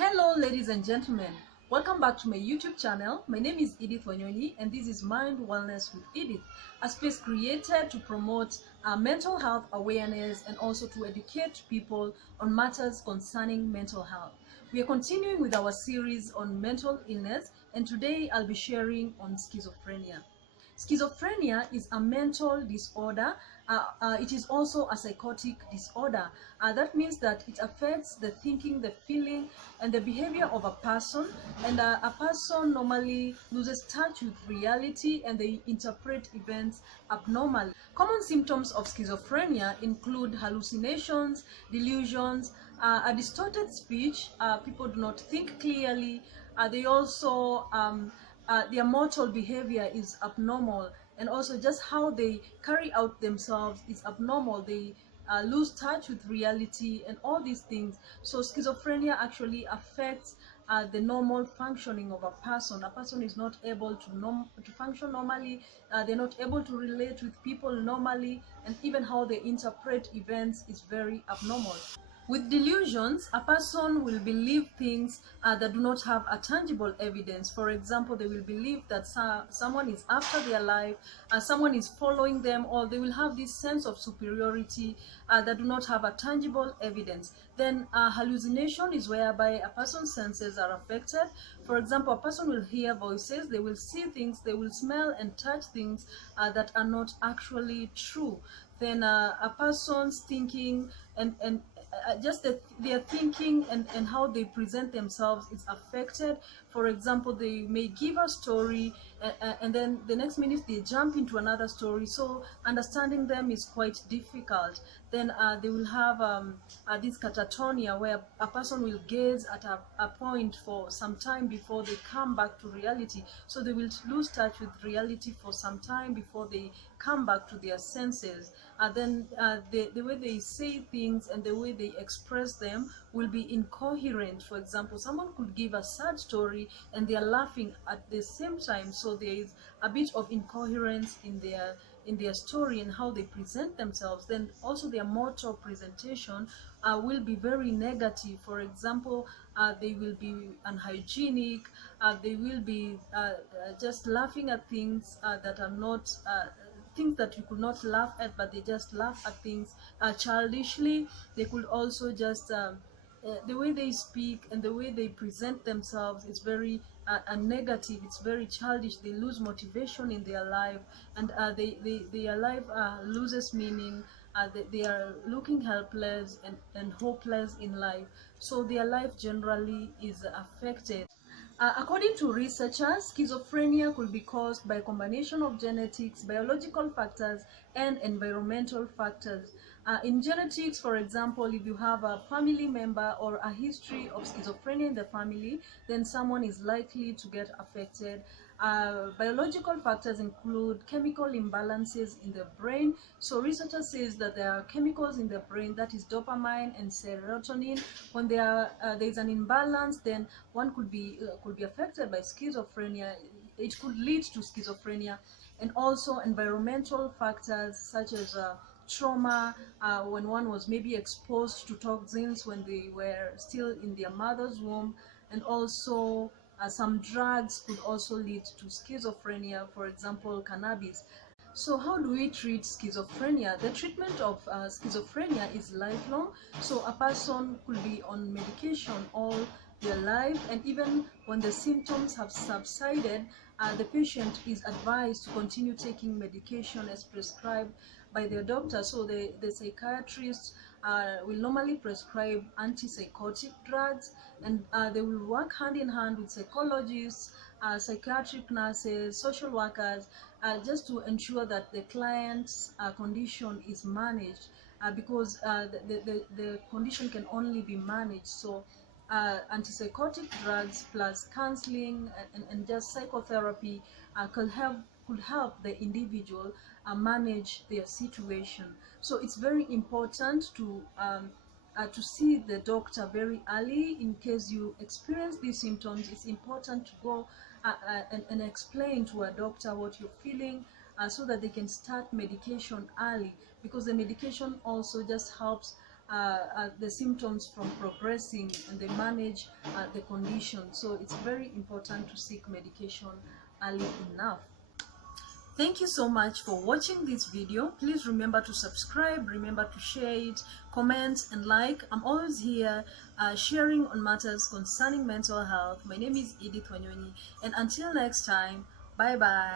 Hello ladies and gentlemen, welcome back to my YouTube channel. My name is Edith Wanyonyi and this is Mind Wellness with Edith, a space created to promote mental health awareness and also to educate people on matters concerning mental health. We are continuing with our series on mental illness and today I'll be sharing on schizophrenia. Schizophrenia is a mental disorder. It is also a psychotic disorder. That means that it affects the thinking, the feeling, and the behavior of a person. And a person normally loses touch with reality and they interpret events abnormally. Common symptoms of schizophrenia include hallucinations, delusions, a distorted speech. People do not think clearly. They also their mortal behavior is abnormal, and also just how they carry out themselves is abnormal. They lose touch with reality and all these things. So schizophrenia actually affects the normal functioning of a person. A person is not able to function normally. They're not able to relate with people normally, and even how they interpret events is very abnormal. With delusions, a person will believe things that do not have a tangible evidence. For example, they will believe that someone is after their life, someone is following them, or they will have this sense of superiority that do not have a tangible evidence. Then hallucination is whereby a person's senses are affected. For example, a person will hear voices, they will see things, they will smell and touch things that are not actually true. Then a person's thinking and just their thinking and how they present themselves is affected. For example, they may give a story and then the next minute they jump into another story, so understanding them is quite difficult. Then they will have this catatonia, where a person will gaze at a point for some time before they come back to reality. So they will lose touch with reality for some time before they come back to their senses. Then the way they say things and the way they express them will be incoherent. For example, someone could give a sad story and they are laughing at the same time, so there is a bit of incoherence in their story and how they present themselves. Then also their motor presentation will be very negative. For example, they will be unhygienic, they will be just laughing at things that are not things that you could not laugh at, but they just laugh at things childishly. They could also just the way they speak and the way they present themselves is very negative. It's very childish. They lose motivation in their life, and their life loses meaning. They are looking helpless and hopeless in life, so their life generally is affected. According to researchers, schizophrenia could be caused by a combination of genetics, biological factors, and environmental factors. In genetics, for example, if you have a family member or a history of schizophrenia in the family, then someone is likely to get affected. Biological factors include chemical imbalances in the brain. So researchers says that there are chemicals in the brain, that is dopamine and serotonin. When there is an imbalance, then one could be affected by schizophrenia. It could lead to schizophrenia. And also environmental factors such as trauma, when one was maybe exposed to toxins when they were still in their mother's womb, and also some drugs could also lead to schizophrenia, for example, cannabis. So how do we treat schizophrenia? The treatment of schizophrenia is lifelong. So a person could be on medication all their life, and even when the symptoms have subsided, the patient is advised to continue taking medication as prescribed by their doctor. So the psychiatrist will normally prescribe antipsychotic drugs, and they will work hand in hand with psychologists, psychiatric nurses, social workers, just to ensure that the client's condition is managed, because the condition can only be managed. So antipsychotic drugs plus counseling and just psychotherapy could help the individual manage their situation. So it's very important to see the doctor very early. In case you experience these symptoms, it's important to go and explain to a doctor what you're feeling, so that they can start medication early, because the medication also just helps the symptoms from progressing, and they manage the condition. So it's very important to seek medication early enough. Thank you so much for watching this video. Please remember to subscribe, remember to share it, comment and like. I'm always here sharing on matters concerning mental health. My name is Edith Wanyonyi, and until next time, bye bye.